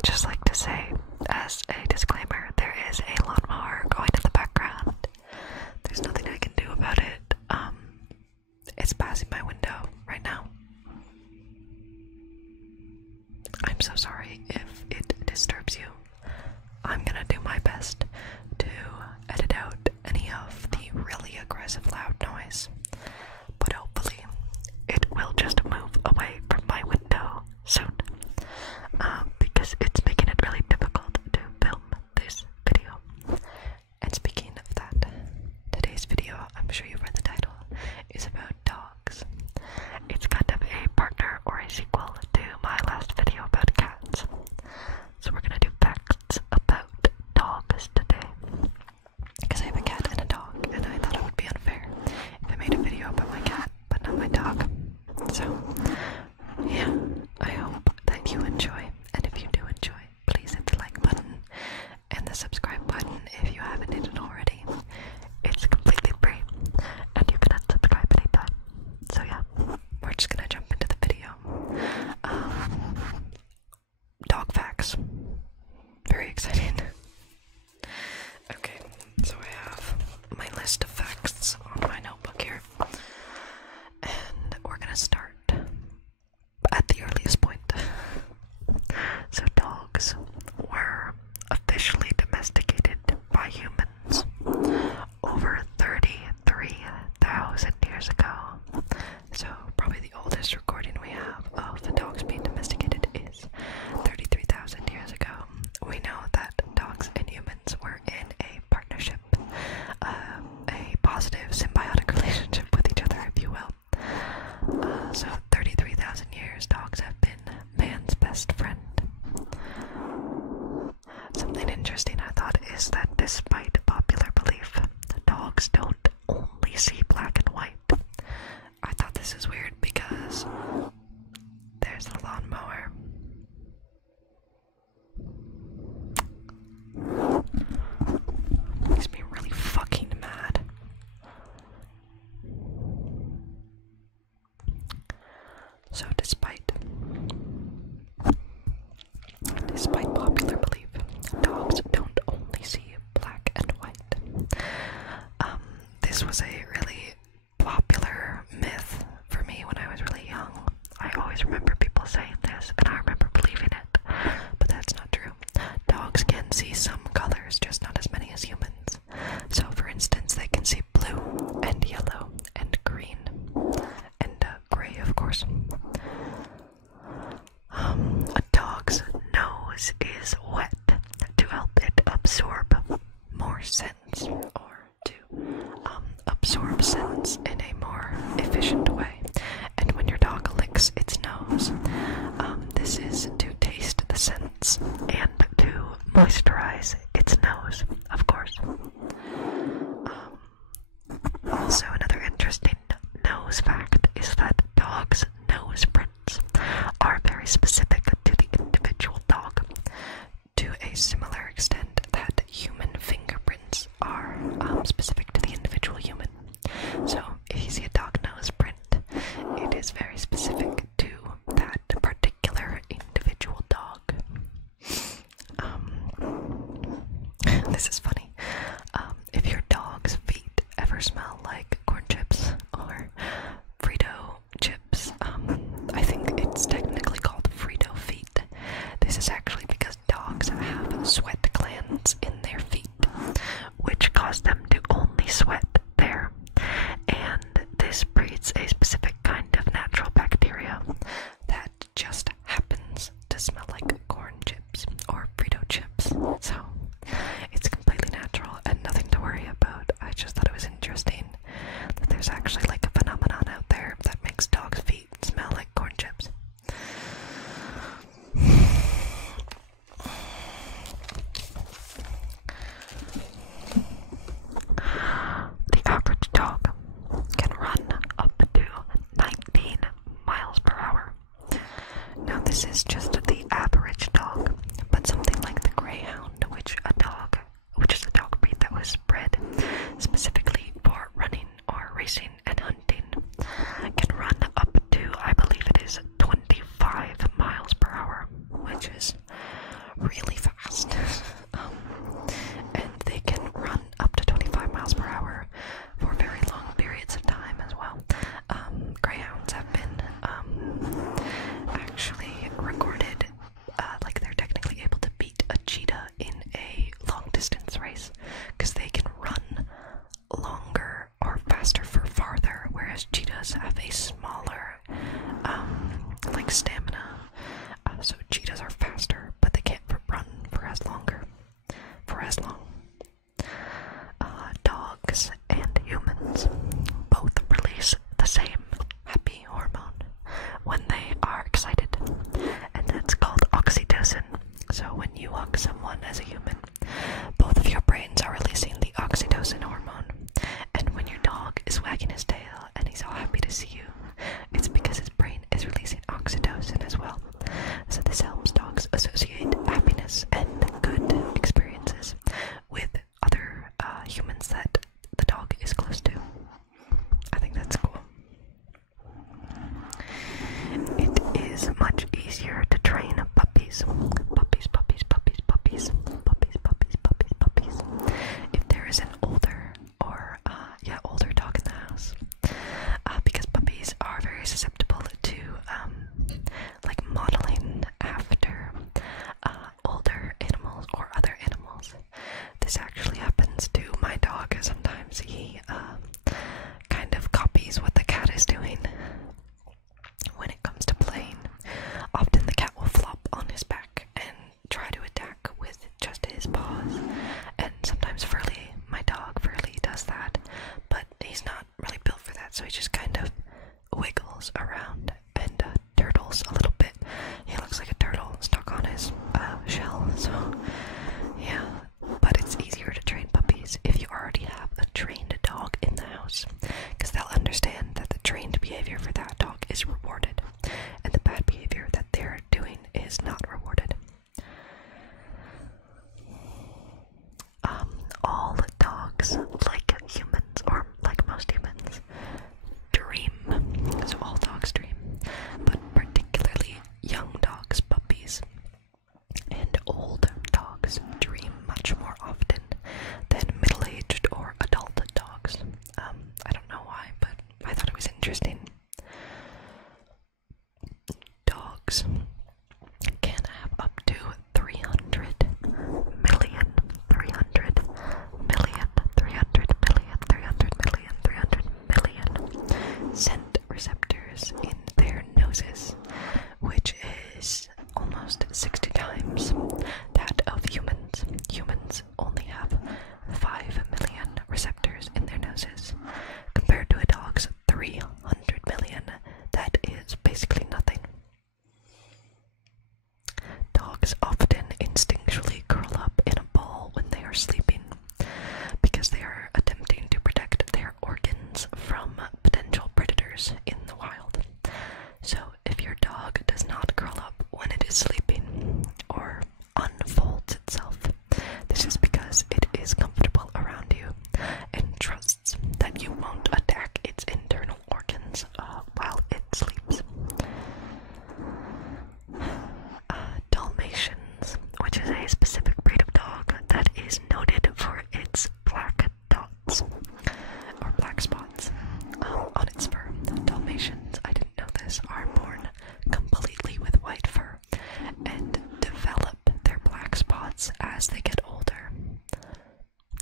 I'd just like to say, as a disclaimer, there is a lawnmower going in the background. There's nothing I can do about it. It's passing my window right now. I'm so sorry if it disturbs you. I'm gonna do my best to edit out any of the really aggressive loud noise, but hopefully it will just move away from my window soon, because it's making it really difficult to film this video. And speaking of that, today's video, I'm sure you've read the title, is about dogs. It's kind of a partner or a sequel to my last video about cats. So we're gonna do facts about dogs today. Because I have a cat and a dog, and I thought it would be unfair if I made a video about my cat, but not my dog. So, yeah, I hope that you enjoy, and if you do enjoy, please hit the like button and the subscribe button if you haven't hit it already. It's completely free, and you can unsubscribe anytime. So yeah, we're just gonna jump into the video. Dog facts. Very exciting. Okay, so I have my list of facts on my notebook here, and we're gonna start at the earliest point. So dogs were officially domesticated by humans over 33,000 years ago. So probably the oldest recording we have of the dogs being domesticated is 33,000 years ago. We know that dogs and humans were in a partnership, a positive symbiotic relationship with each other, if you will. So 33,000 years, dogs have been man's best friend. Something interesting I thought is that despite popular belief, dogs don't only see black and white. I thought this is weird because there's the lawnmower. Makes me really fucking mad. So despite popular belief, dogs don't only see black and white. This was a really popular myth for me when I was really young. I always remember people saying this, and I remember believing it, but that's not true. Dogs can see some colors, just not as many as humans. So, for instance, they can see blue and yellow and green and gray, of course. A dog's nose is wet to help it absorb more scents, or to absorb scents in a more efficient way. And when your dog licks its nose, this is to taste the scents and to moisturize its nose, of course. Also, another interesting nose fact is that dogs' nose prints are very specific to the individual dog, to a similar extent that human fingerprints are specific to the individual human. So, if you see a dog nose print, it is very specific to that particular individual dog. This is funny. If your dog's feet ever smell like corn chips or Frito chips, I think it's technically called Frito feet. This is actually because dogs have sweat glands in their feet, which cause them to only sweat there. And this breeds a specific kind of natural bacteria that just happens to smell like corn chips or Frito chips. So it's completely natural and nothing to worry about. I just thought it was interesting that there's actually like a phenomenon out there that makes dogs' feet smell like corn chips. The average dog can run up to 19 miles per hour. Now this is just the average dog, but something like the greyhound, which really fast. And they can run up to 25 miles per hour for very long periods of time as well. Greyhounds have been actually recorded, like they're technically able to beat a cheetah in a long distance race because they can run longer or faster for farther, whereas cheetahs have a smaller like stamina. So cheetahs are faster, but they can't run for as long. Dogs and humans both release the same happy hormone when they are excited, and that's called oxytocin. So when you hug someone as a human, both of your brains are releasing the oxytocin hormone, and when your dog is wagging his tail and he's all happy to see you, it's because his brain is releasing oxytocin as well. So this helps dogs associate happiness and good experiences with other humans that the dog is close to. I think that's cool. It is much easier to train puppies. If there is an older older dog in the house. Because puppies are very susceptible to like modeling after older animals or other animals. This actually happens to my dog. Sometimes he kind of copies what the cat is doing when it comes to playing. Often the cat will flop on his back and try to attack with just his paws, and sometimes Furley, my dog Furley, does that, but he's not really built for that, so he just kind of wiggles around and turtles a little bit. He looks like a turtle stuck on his shell, so yeah. But it's easier to train puppies if you already have a trained dog in the house, because they'll understand that the trained behavior for that dog is rewarded, and the bad behavior that they're doing is not rewarded. All dogs, like humans, or like most humans, dream. So all dogs dream, but particularly young dogs, puppies, and old dogs dream much more often than middle-aged or adult dogs. I don't know why, but I thought it was interesting. Dogs can have up to 300 million scent receptors in their noses, which is almost 60 times that of humans. Humans only have 5 million receptors in their noses, compared to a dog's 300 million. That is basically nothing. Dogs often instinctually curl up in a ball when they are sleeping because they are attempting to protect their organs from potential predators in the wild. So if your dog does not curl up when it is sleeping or unfolds itself, this is because it is comfortable around you and trusts that you won't attack its internal organs while it sleeps. Dalmatians, which is a specific breed of dog that is noted for its black dots or black spots on its fur. Dalmatians, I didn't know this, are born completely with white fur and develop their black spots as they get older.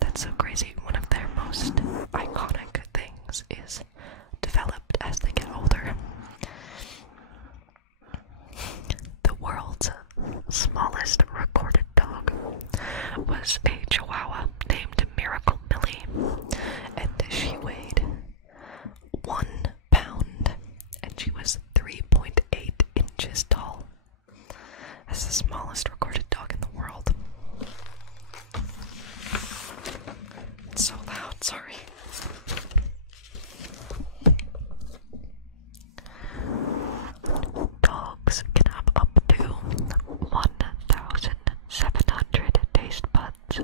That's so crazy. One of their most iconic things is developed as they get older. The world's smallest recorded dog was a Chihuahua named Miracle Millie, and she weighed 1 pound, and she was 3.8 inches tall. That's the smallest recorded dog in the world. It's so loud, sorry. Dogs can have up to 1,700 taste buds.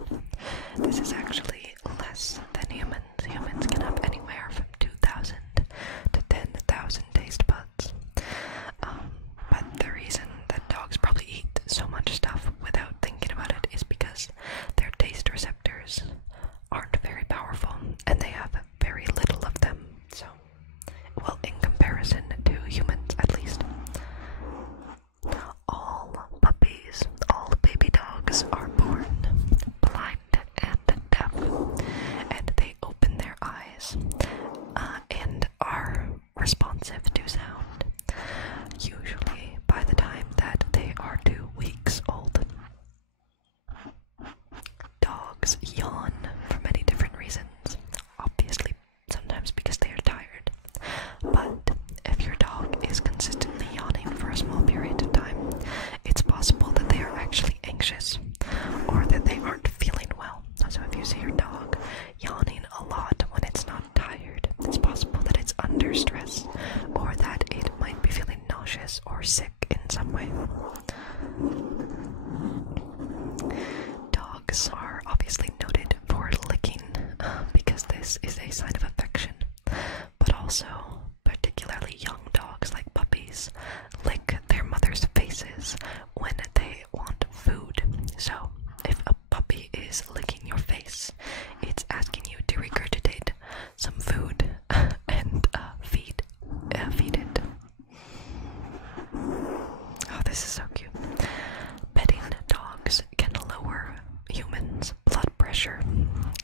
humans' blood pressure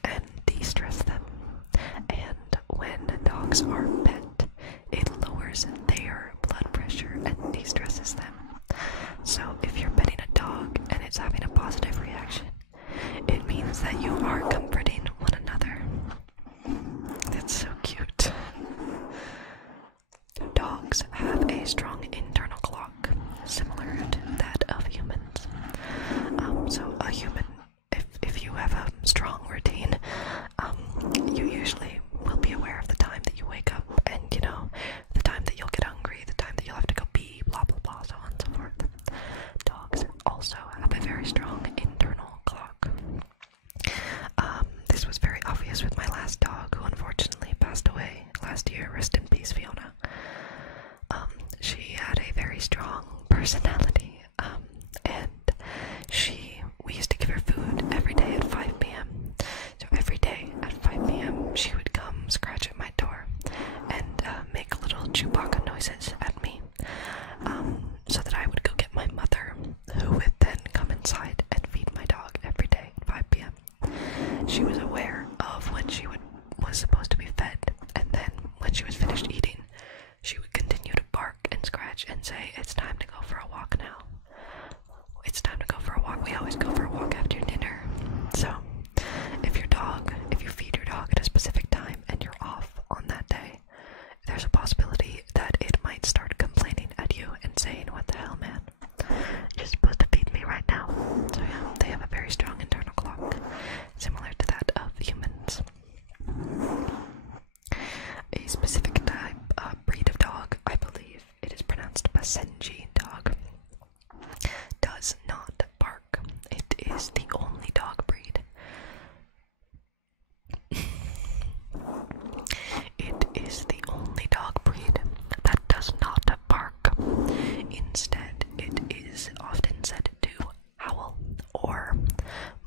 and de-stress them. And when dogs are pet, it lowers their blood pressure and de-stresses them. So if you're petting a dog and it's having a positive reaction, it means that you are comforting one another. That's so cute. Dogs have a strong internal clock, similar to that of humans. So a human, if you have a strong routine, you usually will be aware of the time that you wake up and, you know, the time that you'll get hungry, the time that you'll have to go pee, blah blah blah, so on and so forth. Dogs also have a very strong internal clock. This was very obvious with my last dog, who unfortunately passed away last year. Rest in peace, Fiona. She had a very strong personality, and we used to give her food every day at 5 p.m. So every day at 5 p.m. she would come scratch at my door and make little Chewbacca noises at me, so that I would go get my mother, who would then come inside and feed my dog every day at 5 p.m. She was aware of when she was supposed to be fed, and then when she was finished eating, she would continue to bark and scratch and say, "It's time to go for a walk now. It's time to go for a walk. We always go for a walk after dinner." So, if you feed your dog at a specific time and you're off on that day, there's a possibility that it might start complaining at you and saying, "What the hell, man? You're supposed to feed me right now." So yeah, they have a very strong internal clock, similar to that of humans. A specific type, breed of dog, I believe it is pronounced Basenji dog, does not bark. It is the only dog breed. It is the only dog breed that does not bark. Instead, it is often said to howl, or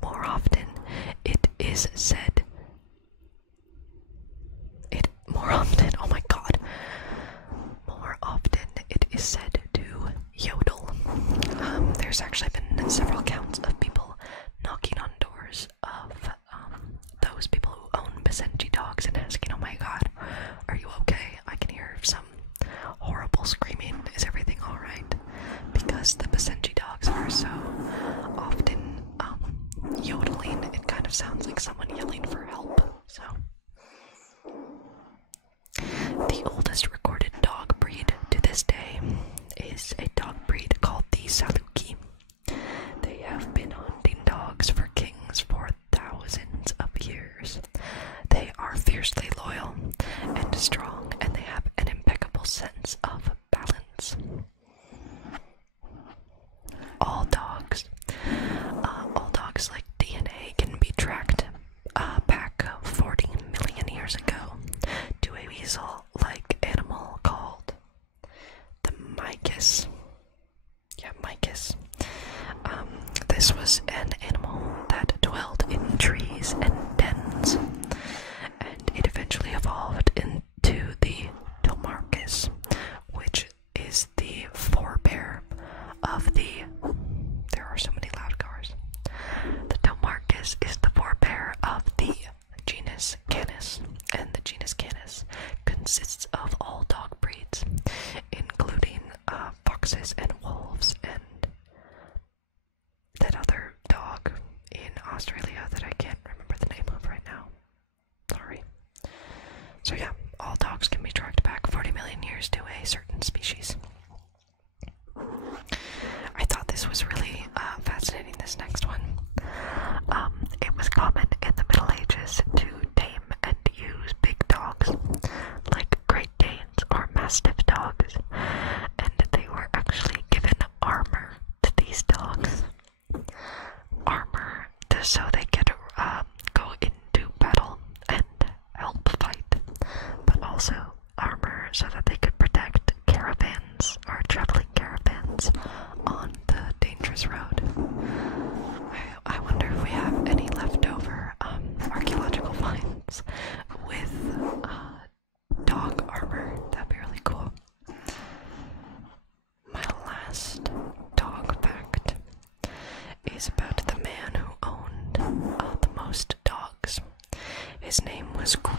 more often, it is said oh my god, more often it is said to yodel. There's actually been several accounts of people knocking on doors of those people who own Basenji dogs and asking, "Oh my god, are you okay? I can hear some horrible screaming. Is everything alright?" Because the Basenji dogs are so often yodeling, it kind of sounds like someone yelling for help. So the oldest recorded dog breed to this day is a dog breed called the Saluki. They have been hunting dogs for kings for thousands of years. They are fiercely loyal and strong, and they have an impeccable sense of balance. All dogs like DNA can be tracked back 40 million years ago to a weasel-like animal called the Micus. Yeah, Micus. This was an animal that dwelled in trees and dens, and it eventually evolved into the Tomarcus, which is the forebear of the... There are so many loud cars. The Tomarcus is the forebear of the genus Canis, and the genus Canis consists of all dog breeds, including foxes and wolves and that other dog in Australia that I can't remember the name of right now. Sorry. So yeah, all dogs can be tracked back 40 million years to a certain species. I thought this was really fascinating, this next one. It was common in the Middle Ages to tame and use big dogs, like Great Danes or Mastiff dogs, and they were actually given armor to these dogs. Armor so they could go into battle and help fight, but also armor so that they could protect caravans or traveling caravans on the dangerous road. I wonder if we have any leftover archaeological finds with dog armor. That'd be really cool. My last dog fact is about the man who owned His name was Groot.